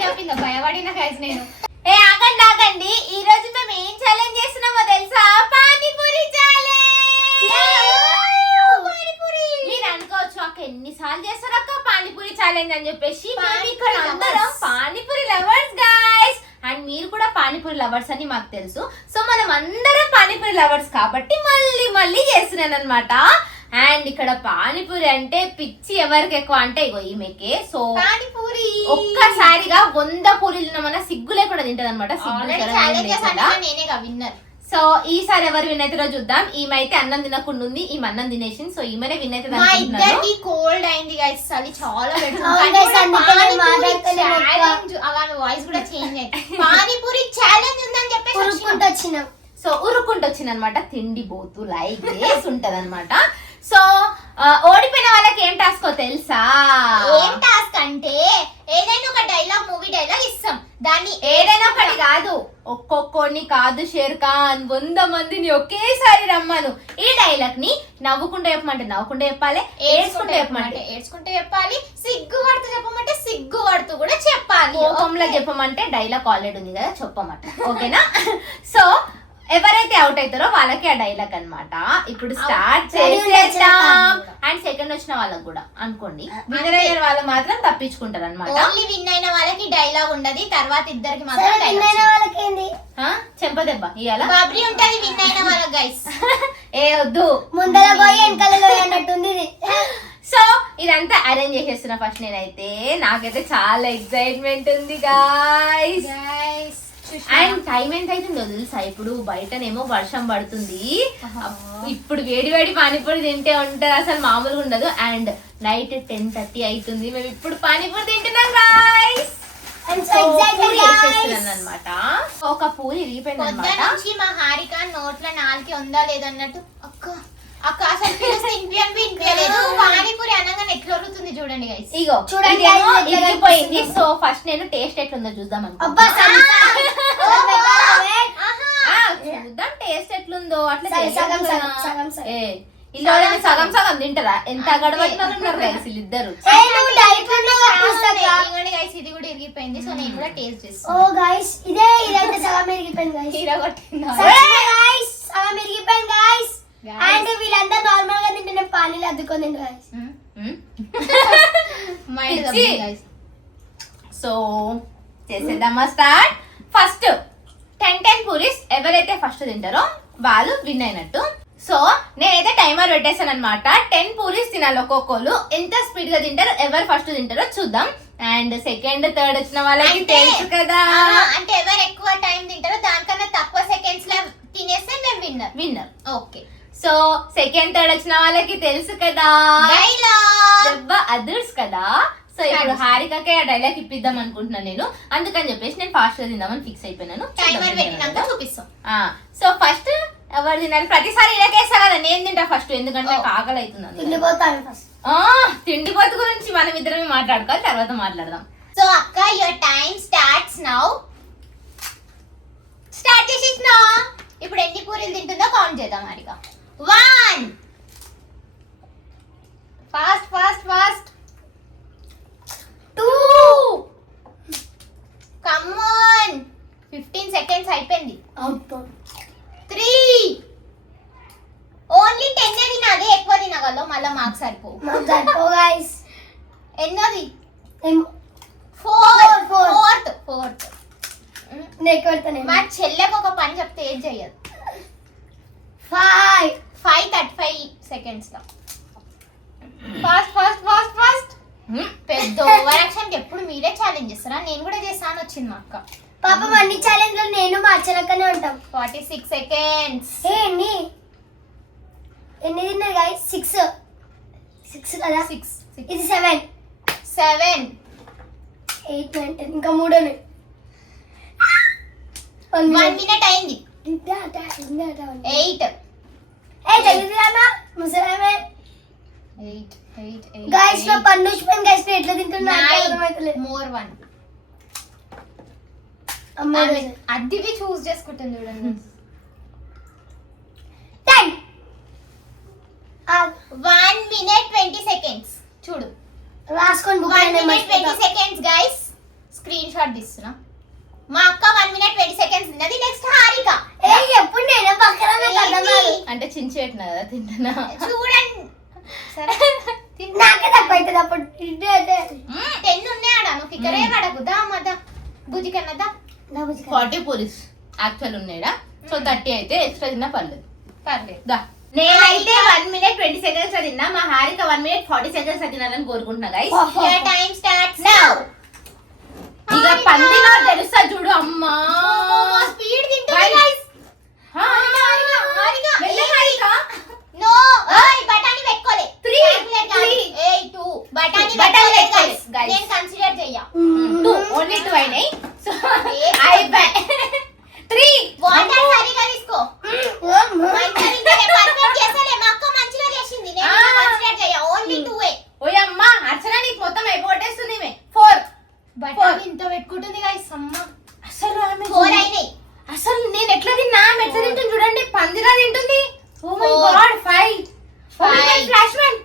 చెప్పింది భయపడిన గైస్ నేను. ఏ ఆగండి ఆగండి, ఈ రోజు మేము ఏం ఛాలెంజ్ చేస్తున్నామో తెలుసా? పానీపూరి ఛాలెంజ్. మీరు అనుకోవచ్చు అక్క ఎన్నిసార్లు చేస్తారు అక్క పానీపూరి ఛాలెంజ్ అని చెప్పేసి. మేము ఇక్కడ అందరం పానీపూరి లవర్స్ గైస్, అండ్ మీరు కూడా పానీపూరి లవర్స్ అని మాకు తెలుసు. సో మనం అందరం పానీపూరి లవర్స్ కాబట్టి మళ్ళీ మళ్ళీ చేస్తున్నాను అనమాట. అండ్ ఇక్కడ పానీపూరి అంటే పిచ్చి ఎవరికి ఎక్కువ అంటే ఇగో ఈమెకే. సో పానీపూరి ఒక్కసారిగా 100 పూరీలు మన సిగ్గు లేకుండా తింటది అనమాట. సో ఈసారి ఎవరు విన్ అవుతారో చూద్దాం. ఈమె అయితే అన్నం తినకుండా ఉంది, ఈమె అన్నం తినేసింది. సో ఈమెనే విన్ అవుతుంది. కోల్డ్ అయింది గైస్, చలి చాలా వాయిస్ కూడా చేంజ్ అయింది. పానీపూరి ఛాలెంజ్ ఉందని చెప్పేసి వచ్చినాం. సో ఉరుక్కుంటూ వచ్చింది అనమాట. తిండి పోతూ లైక్ రేస్ ఉంటది అనమాట. సో ఓడిపోయిన వాళ్ళకి ఏం టాస్క్ తెలుసా? ఏం టాస్క్ అంటే ఏదైనా ఒక డైలాగ్, మూవీ డైలాగ్ ఇస్తాం. దాన్ని ఏదైనా ఒకటి కాదు, ఒక్కొక్కడిని కాదు షేర్ ఖాన్ 100 మందిని ఒకేసారి రమ్మను. ఈ డైలాగ్ ని నవ్వుకుంటూ చెప్పమంటే నవ్వుకుంటూ చెప్పాలి, ఏడ్చుకుంటూ చెప్పమంటే ఏడ్చుకుంటూ చెప్పాలి, సిగ్గు పడుతూ చెప్పమంటే సిగ్గు పడుతూ కూడా చెప్పాలి, కోపంలో చెప్పమంటే డైలాగ్ ఆల్రెడీ ఉంది కదా చెప్పమంట. ఓకేనా? సో ఎవరైతే అవుట్ అవుతారో వాళ్ళకి ఆ డైలాగ్ అన్నమాట. ఇప్పుడు స్టార్ట్ చేసేద్దాం. అండ్ సెకండ్ వచ్చిన వాళ్ళకి కూడా అనుకోండి, విన్నర్ అయిన వాళ్ళు మాత్రం తప్పించుకుంటారు అనమాట. ఓన్లీ విన్ అయిన వాళ్ళకి డైలాగ్ ఉండదు, తర్వాత ఇద్దరికి మాత్రం చెంపదెబ్బ ఇయాల బాబ్రీ ఉంటది విన్ అయిన వాళ్ళకి గైస్. ఏ వద్దు, ముందర పోయి వెనకాల అన్నట్టుంది. సో ఇదంతా అరేంజ్ చేసేస్తున్నా ఫస్ట్ నేనైతే. నాకైతే చాలా ఎక్సైట్మెంట్ ఉంది గాయ్స్. అండ్ టైం ఎంత అవుతుందో తెలుసా? ఇప్పుడు బయటనేమో వర్షం పడుతుంది, ఇప్పుడు వేడి వేడి పానీపూరి తింటే ఉంటారు, అసలు మామూలుగా ఉండదు. అండ్ నైట్ 10:30 అవుతుంది, మేము ఇప్పుడు పానీపూరి తింటున్నాం గాయ్స్. అనమాట ఒక పూరి ఇరిగిపోయింది అనమాట. మా హారిక నోట్ల నాలుగు ఉందా లేదన్నట్టు అక్క అక్క అసలు పానీపూరి అనగానే ఎట్లా వరుగుతుంది చూడండి గైస్. ఇగో చూడండి ఇరిగిపోయింది. సో ఫస్ట్ నేను టేస్ట్ ఎట్లుందో చూద్దాం అనుకుంటా. చూద్దాం టేస్ట్ ఎట్లుందో. అట్లా ఇలా సగం సగం తింటారా? ఎంత గడవతున్నారు గైస్ వీళ్ళిద్దరు. ఇది కూడా ఇరిగిపోయింది. సో నేను కూడా టేస్ట్ చేస్తాను. ఓ గైస్ ఇదే ఇదంతా సగం ఇరిగిపోయింది గైస్. సగం ఇరిగిపోయింది గైస్. అండ్ వీళ్ళంతా నార్మల్ గా తింటే పానీలు అద్దుకొని గైస్. సో చేసేద్దామా స్టార్ట్. ఫస్ట్ 10 పూరీస్ ఎవరైతే ఫస్ట్ తింటారో వాళ్ళు విన్ అయినట్టు. సో నేనైతే టైమర్ పెట్టేసాను అనమాట. 10 పూరీస్ తినాలి ఒక్కొక్కరు. ఎంత స్పీడ్ గా తింటారో, ఎవరు ఫస్ట్ తింటారో చూద్దాం. అండ్ సెకండ్ థర్డ్ వచ్చిన వాళ్ళకి తెలుసు కదా, అంటే ఎవరు ఎక్కువ టైం తింటారో దానికన్నా తక్కువ సెకండ్స్ లో తినేస్తే మేము winner. Okay. So second third వచ్చిన వాళ్ళకి తెలుసు కదా, దెబ్బ అదర్స్ కదా. సో ఇప్పుడు హారికకే ఆ డైలాగ్ ఇప్పిద్దాం అనుకుంటున్నాను నేను. అందుకని చెప్పేసి నేను ఫాస్ట్ గా తిందామని ఫిక్స్ అయిపోయినాను. చూపిస్తాం. సో ఫస్ట్ ఎవరు తినాలి? ప్రతిసారి ఇలాకేస్తా కదా, నేను తింటా ఫస్ట్, ఎందుకంటే నాకు ఆకలి అవుతుంది. తిండిపోతు గురించి మనం ఇద్దరమే మాట్లాడుకోవాలి, తర్వాత మాట్లాడదాం. సో అక్క your time starts now. Start చేసేసినా. ఇప్పుడు ఎన్ని పూరీలు తింటుందో కౌంట్ చేద్దాం Harika. 1 fast fast fast. 2 come on 15 seconds అయిపోయింది. 3 ఓన్లీ 10 తినాలి, ఎక్కువ తినగలవు మళ్ళీ మార్క్స్ సరిపోవు. గైస్ ఎన్నోది? 4th. మా చెల్లెకు ఒక పని చెప్తే ఏం చెయ్యదు. 5:35 సెకండ్స్ లో. Fast fast fast fast. పెద్ద ఓవర్ యాక్షన్ ఎప్పుడు మీరే ఛాలెంజ్ చేస్తారా? నేను కూడా చేస్తాను వచ్చింది మా అక్క. పాపం అన్ని ఛాలెంజ్ లో నేను మార్చలకనే ఉంటాం. 46 సెకండ్స్. ఎన్ని తిన్నారు గైస్? 6 కదా. 6 ఇది 7 8 9 10 ఇంకా 3 ఉన్నాయి. 1 మినిట్ అయింది. 8 జల్దీరామా ముసలామే. 8 గైస్ నా పన్నుష్మెంట్ గైస్ ఎట్లా తింటున్నా అర్థమైతలేదు. మోర్ 1 అద్దివి చూస్ చేసుకుంటుంది చూడండి. 10 1 minute 20 seconds చూడు. రాసుకొని book 1 minute 20 seconds guys. Screen shot తీస్తున్నా. మా అక్క 1 minute 20 seconds తిన్నది. నెక్స్ట్ హారిక. ఎప్పుడు నేను పక్కన అంటే చించి పెట్టినా కదా తింటున్నా. చూడండి సరే నాకే తప్ప అవుతుంది అప్పుడు 10 ఉన్నాయి ఆడ. నువ్వు ఫికరే పడకు. దా మదా బుజ్జి కన్నదా 40 పూరీస్ యాక్చువల్ ఉన్నాయా. సో 30 అయితే ఎక్స్ట్రా తిన్నా పర్లేదు. పర్లేదు. దా నేనైతే 1 minute 20 seconds తిన్నా. మా హారిక 1 minute 40 seconds తినాలని కోరుకుంటున్నా guys. Your time starts now. ఇక పందిలో తెలుసా చూడు అమ్మా. స్పీడ్ తింటుంది గైస్. నో ఓయ్ బటానీ పెట్టుకోలే. 3 ఏయ్ 2 బటానీ బటానీ పెట్టుకోలే పెట్టుకోలే గైస్. guys. నేను కన్సిడర్ చెయ్య. 2 ఓన్లీ 2 అయినాయి. సో అయిపోయి 3 వాటర్ సరిగా తీసుకో. మంచిగా తింటే పర్ఫెక్ట్ చేసలే. మా అక్క మంచిగా చేసింది. నేను కన్సిడర్ చెయ్య. ఓన్లీ 2 ఓయ్ అమ్మా అర్చన నీకు మొత్తం అయిపోగొట్టేస్తుంది. 4 బటానీ ఇంత పెట్టుకుంటుంది గైస్. అమ్మ అసలు ఆమె 4 అయినాయి. అసలు నేను ఎట్లా తిన్నా ఆమె ఎట్లా తింటుంది చూడండి. పందిలా తింటుంది. Oh my 4. God 5 flash man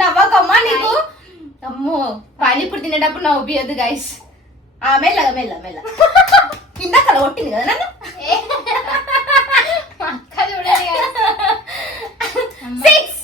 నవ్వకమ్మా నీకు. అమ్మో పానీపూరి తినేటప్పుడు నవ్వు ఉపయోగదు గైస్. మెల్లగా మెల్ల మెల్ల కింద కల కొట్టింది కదా నన్ను. మా అక్క చూడండి guys.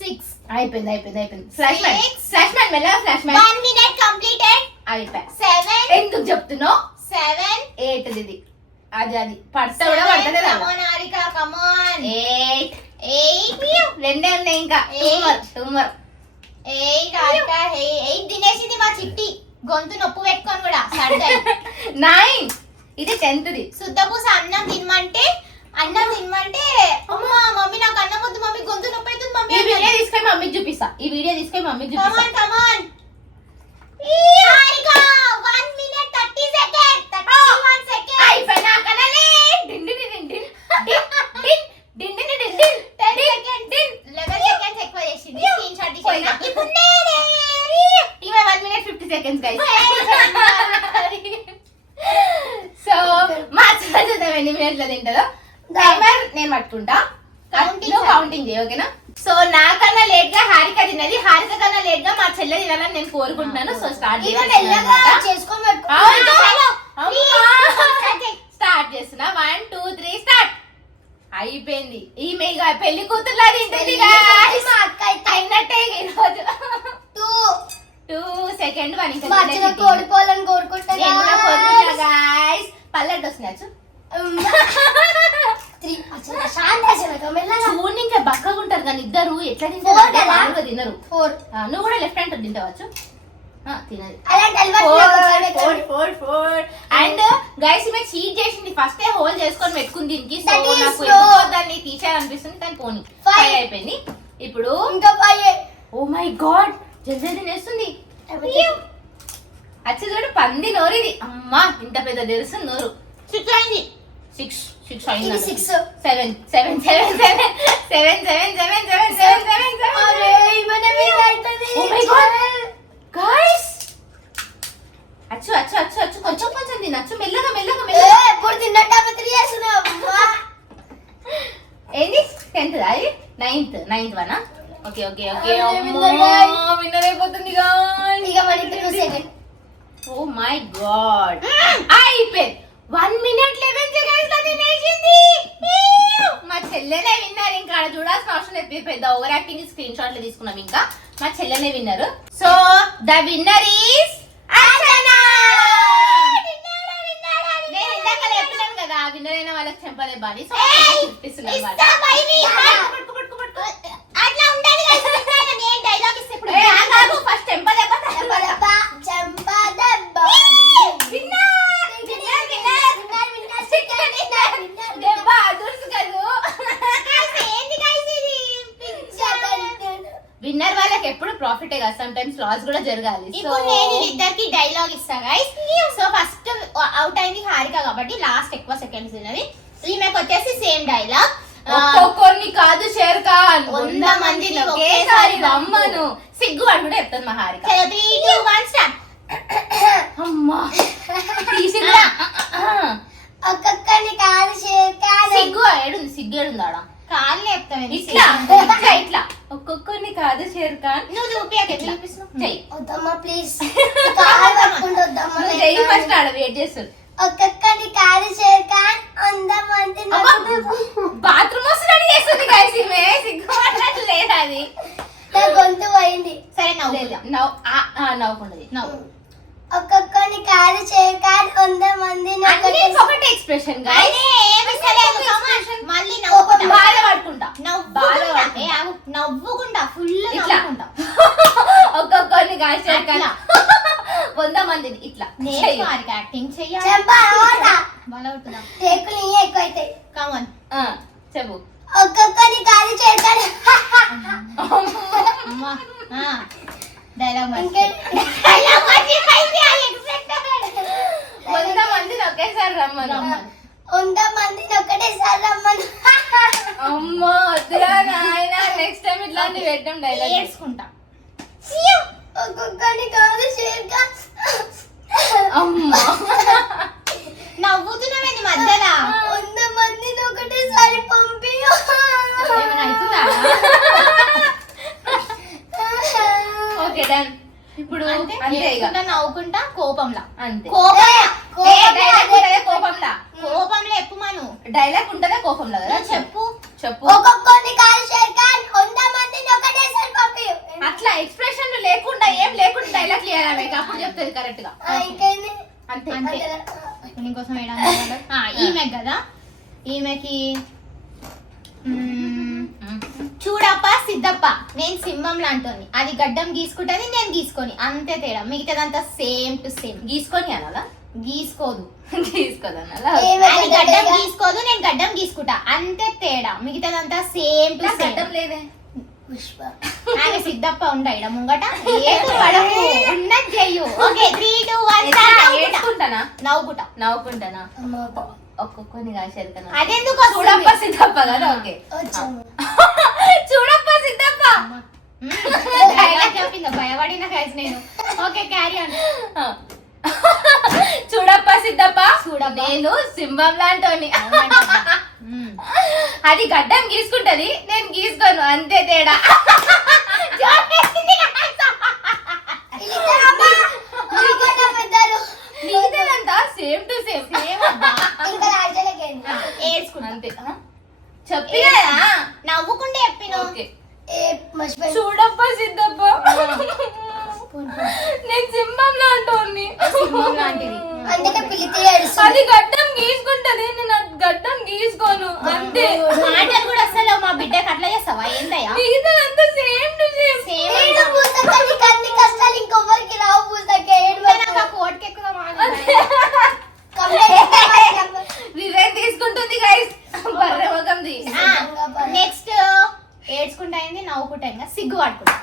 6 అయిపోయింది అయిపోయింది అయిపోయింది. Flash man Six. Flash man మెల్లగా ఫ్లాష్ మ్యాన్ 1 minute completed. అయిపోయి 7 ఎందుకు చెప్తున్నావు. 7 8 ఇది అది పడతా కూడా పడతలేదు. come on Harika come on. 8 8 రెండే ఉన్నాయి ఇంకా. 2 8 హారిక 8 తినేసింది మా చిట్టి. గొంతు నొప్పు పెట్టుకొని కూడా సర్దై. 9 ఇది 10th ది. శుద్ధపూస అన్నం తినమంటే అమ్మా మమ్మీ నాకు అన్నం వద్దు మమ్మీ గొంతు నొప్పి అవుతుంది మమ్మీ. ఈ వీడియో తీసుకొని మమ్మీకి చూపిస్తా. ఈ వీడియో తీసుకొని మమ్మీకి చూపిస్తా. come on Harika 1 minute 30 seconds 31 seconds. అయిపోయినా కనలే డిండి డిండి డిండి డిండి డిండి డిండి 10 seconds 11 seconds ఎక్కువ చేసింది. స్క్రీన్ షాట్ తీసేనా. ఇప్పుడు నేనే ఇవే 1 minute 50 seconds గైస్. సో మా చూద్దాం ఎన్ని మినిట్ల తింటుందో. టైమర్ నేను పట్టుకుంటా. కౌంటింగ్ చేయి ఓకేనా. సో నాకన్నా లేట్ గా హారిక తిన్నది. హారిక కన్నా లేట్ గా మా చెల్లె తినాలని నేను కోరుకుంటున్నాను. సో స్టార్ట్ స్టార్ట్ చేస్తున్నా. 1 2 3 స్టార్ట్. అయిపోయింది. ఈమె ఇక పెళ్లి కూతురులా తింటుంది అయినట్టే ఈరోజు. 2 సెకండ్ 1 ఇంకా కోడిపోవాలని కోరుకుంటాను. నేను కూడా కోరుకుంటున్నా గైస్. పల్లెట్ వస్తున్నాచ్చు చూడండి. ఇంకా బక్కగా ఉంటారు కానీ ఇద్దరు ఎట్లా తింటారు తినరు. 4 నువ్వు కూడా లెఫ్ట్ హ్యాండ్ తింటావచ్చు. తినది. అండ్ గైస్ ఈమె చీట్ చేసింది. ఫస్ట్ హోల్ చేసుకొని పెట్టుకుంది దీనికి. సో నాకు దాన్ని తీసేయాలనిపిస్తుంది కానీ పోనీ 5 అయిపోయింది. ఇప్పుడు ఇంకా 5. ఓ మై గాడ్ జల్దీ తినేస్తుంది. అచ్చి చూడు పంది నోరు ఇది. అమ్మా ఇంత పెద్ద తెలుసు నోరు. 6 అయింది. 6 అయింది. 6 7 7 7 7 7 7 7 7 7 7 అరే ఇమనే మీద అయితది. ఓ మై గాడ్ గైస్ అచ్చు అచ్చు అచ్చు అచ్చు కొంచెం కొంచెం తినచ్చు. మెల్లగా మెల్లగా మెల్లగా. ఎప్పుడు తిన్నట్టు 3 చేస్తున్నావు. ఏంది 10th అది 9th వనా. Okay okay okay. విన్నర్ అయిపోతుంది గాయ్స్. ఇక 1 2 సెకండ్. ఓ మై గాడ్ అయిపోయింది. 1 minute 11 seconds లో తినేసింది. మా చెల్లెనే విన్నారు. ఇంకా ఆడ చూడాల్సిన అవసరం లేదు. పెద్ద ఓవర్ యాక్టింగ్ స్క్రీన్ షాట్లు తీసుకున్నాం. ఇంకా మా చెల్లెనే విన్నారు. సో ద విన్నర్ ఈస్ అర్చనా. నేను ఇందాక చెప్పినాను కదా విన్నర్ అయిన వాళ్ళకి చెంపలే బాని. సో చూపిస్తున్నాను అట్లా ఉండాలి guys. నేను డైలాగ్ ఇస్తే ఇప్పుడు ఫస్ట్ చెంపలే విన్నర్ వాళ్ళకి ఎప్పుడు ప్రాఫిటే కదా. సమ్ టైమ్స్ లాస్ కూడా జరగాలి. ఇప్పుడు నేను ఇద్దరికి డైలాగ్ ఇస్తా గైస్. సో ఫస్ట్ అవుట్ అయింది హారిక కాబట్టి లాస్ట్ ఎక్కువ సెకండ్స్ ఉన్నది. ఈమెకు వచ్చేసి సేమ్ డైలాగ్. ఒక్కొక్కరిని కాదు షేర్ ఖాన్ 100 మందిని ఒకేసారి రమ్మను. సిగ్గుపడి కూడా చెప్తాను మా హారిక. 3 2 1 స్టార్ట్. అమ్మా తీసిందా. ఒక్కొక్కరిని కాదు షేర్ ఖాన్. సిగ్గు ఏడుంది. సిగ్గు ఏడుంది ఆడ. కాళ్ళు లేపుతావు ఇట్లా ఇట్లా ఇట్లా ఒక్కొక్కరిని కాదు షేర్ ఖాన్ నువ్వు చూపియాక ఇట్లా. చెయ్యి వద్దమ్మా ప్లీజ్ కాలు పట్టుకుంటూ వద్దమ్మా నువ్వు చెయ్యి ఫస్ట్ ఆడ వెయిట్ చేస్తుంది ఒక్కొక్కటి కాదు షేర్ ఖాన్ 100 మంది బాత్రూమ్ వస్తున్నాడు చేస్తుంది గాయస్ ఈమె సిగ్గుపడినట్టు లేదు అది నా గొంతు పోయింది. సరే నవ్వు నవ్వకుండా నవ్వు ఒక్కొక్కని కాదు షేర్ ఖాన్ 100 మంది ఒకటే ఎక్స్ప్రెషన్ గాయస్ మళ్ళీ నవ్వుకుంటా బాధ పడుకుంటా నవ్వుకుంటా ఫుల్ ఇట్లా. నవ్వుకుంటా ఒక్కొక్కరిని గాయస్ 100 మందిని ఇట్లా చెయ్యి. యాక్టింగ్ చెయ్యాలి చెంపా బలవుతుందా టేకులు ఎక్కువైతాయి. కామన్ ఆ, చెప్పు ఒక్కొక్కని కాదు షేర్ ఖాన్ డైలాగ్ ఇంకే 100 మందిని ఒకేసారి రమ్మను 100 మందిని ఒకటేసారి రమ్మను. అమ్మా వద్దురా నాయన నెక్స్ట్ టైం ఇట్లాంటి పెట్టాం డైలాగ్ ఏడ్చుకుంటా ఒక్కొక్కని కాదు షేర్ ఖాన్ అమ్మా నవ్వుతున్నావేంది మధ్యలో 100 మందిని ఒకటేసారి పంపి ఏమైనా అవుతుందా ఓకే డన్ ఇప్పుడు అంటే అంతే ఇక ఏడ్చుకుంటా నవ్వుకుంటా కోపంలా అంతే కోపంలా కోపంలా కోపంలో ఎప్పుమాను డైలాగ్ ఉంటదా కోపంలో కదా చెప్పు చెప్పు ఒక్కొక్కని కాదు షేర్ ఖాన్ 100 మందిని ఒకటేసారి పంపి. అట్లా ఎక్స్ప్రెషన్ లేకుండా ఏం లేకుండా డైలాగ్ క్లియర్ మీకు అప్పుడు చెప్తుంది కరెక్ట్ గా ఇంకేంది అంతే అంతే నీకోసం ఈమె కదా ఈమెకి చూడప్ప సిద్ధప్ప నేను సింహం లాంటోని అది గడ్డం గీసుకుంటది నేను గీసుకొని అంతే తేడా మిగతాదంతా సేమ్ టు సేమ్ గీసుకొని అనాలా గీసుకోదు గీసుకోదనాలా అది గడ్డం గీసుకోదు నేను గడ్డం గీసుకుంటా అంతే తేడా మిగతాదంతా సేమ్ టు సేమ్ గడ్డం లేదే పుష్ప ఆమె సిద్ధప్ప ఉండ ఇడ ముంగట ఏదో పడకు ఉన్నది చెయ్యు ఓకే 3 2 1 స్టార్ట్ ఏడ్చుకుంటానా నవ్వుకుంటా నవ్వుకుంటానా అమ్మా ఒక్కొక్కని కాసేరుకనా అదెందుకు చూడప్ప సిద్ధప్ప కదా ఓకే వచ్చాము. చూడప్ప సిద్ధప్ప డైలాగ్ చెప్పింది భయపడిన గైస్ నేను ఓకే క్యారీ ఆన్ చూడప్ప సిద్ధప్ప చూడప్ప. నేను సింహం లాంటోని అది గడ్డం గీసుకుంటది నేను గీసుకోను అంతే తేడా వీళ్ళిద్దరమ్మా, వీళ్ళిద్దరు పెద్దలు. మిగతాదంతా సేమ్ టు సేమ్ ఇంకా రాజలకేంది? ఏడ్చుకున్నా అంతే చెప్పి కదా నవ్వుకుంటే చెప్పిన ఓకే ఏ మర్చిపోయి చూడప్ప సిద్ధప్ప నేను సింహం లాంటోని సింహం లాంటిది అందుకే పిలితే ఏడుస్తుంది. అది గడ్డం గీసుకుంటది నేను అది గడ్డం గీసుకోను అంతే మాటలు కూడా అసలు మా బిడ్డకి అట్లా చేస్తావా ఏందయ్యా మిగతాదంతా సేమ్ టు సేమ్ సేమ్ ఏడు పూసక్క నీకు అన్ని కష్టాలు ఇంకొవ్వరికి రావు పూసక్క ఏడు కోటికి ఎక్కువ రివెంజ్ తీసుకుంటుంది గైస్ బర్రె ముఖంది నెక్స్ట్ ఏడ్చుకుంటా అయింది నవ్వుకుంటా అయింది సిగ్గు పడుకుంటా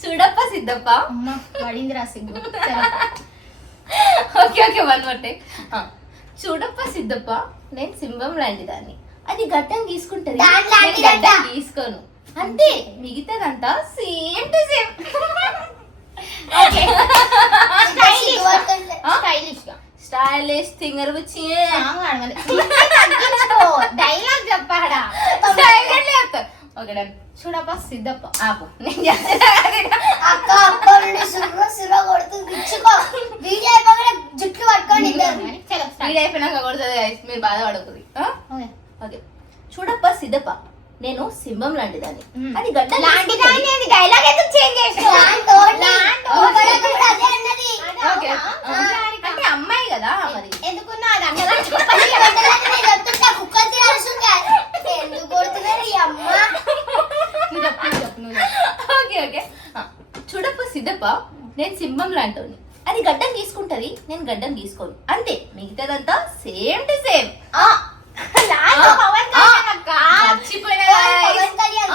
చూడప్ప సిద్ధప్ప అమ్మ పడిందిరా సిగ్గు okay okay one Mote చూడప్ప Siddappa నేను సింహం లాంటి దాన్ని అది గడ్డం గీసుకుంటది దాని లాంటిదంట. నేను గడ్డం గీసుకోను అంతే మిగతాదంతా same to same okay stylish గా స్టైలిష్ థింగర్ వచ్చి డైలాగ్ చెప్పాడా ఓకే డన్ చూడప్ప సిద్ధప్ప ఆపు నేను చేస్తా. అక్క అక్క నుండి సుర్ర సుర్ర కొడుతుంది ఇచ్చుకో వీడియో అయిపోగానే జుట్లు పట్టుకొని ఇద్దరు చలో వీడియో అయిపోయినాక కొడుతుంది guys. మీరు బాధపడకూడదు ఓకే ఓకే చూడప్ప సిద్ధప్ప నేను సింహం లాంటి దాన్ని అది గడ్డం లాంటి గీసుకుంటది. దాన్ని డైలాగ్ ఎందుకు చేంజ్ చేస్తావు అదే అన్నది ఓకే అంటే అమ్మాయి కదా మరి ఎందుకున్నా అది అన్నదా నేను చెప్తుంటా కుక్కలు తినాల్సిందే ఎందుకు కొడుతున్నారు ఈ అమ్మ నువ్వు చెప్పు నువ్వు చెప్పు ఓకే ఓకే చూడప్ప సిద్ధప్ప నేను సింహం లాంటోని అది గడ్డం గీసుకుంటది నేను గడ్డం గీసుకోను అంతే మిగతాదంతా same to same Pawan Kalyan అక్క మర్చిపోయినా పవన్ కళ్యాణ్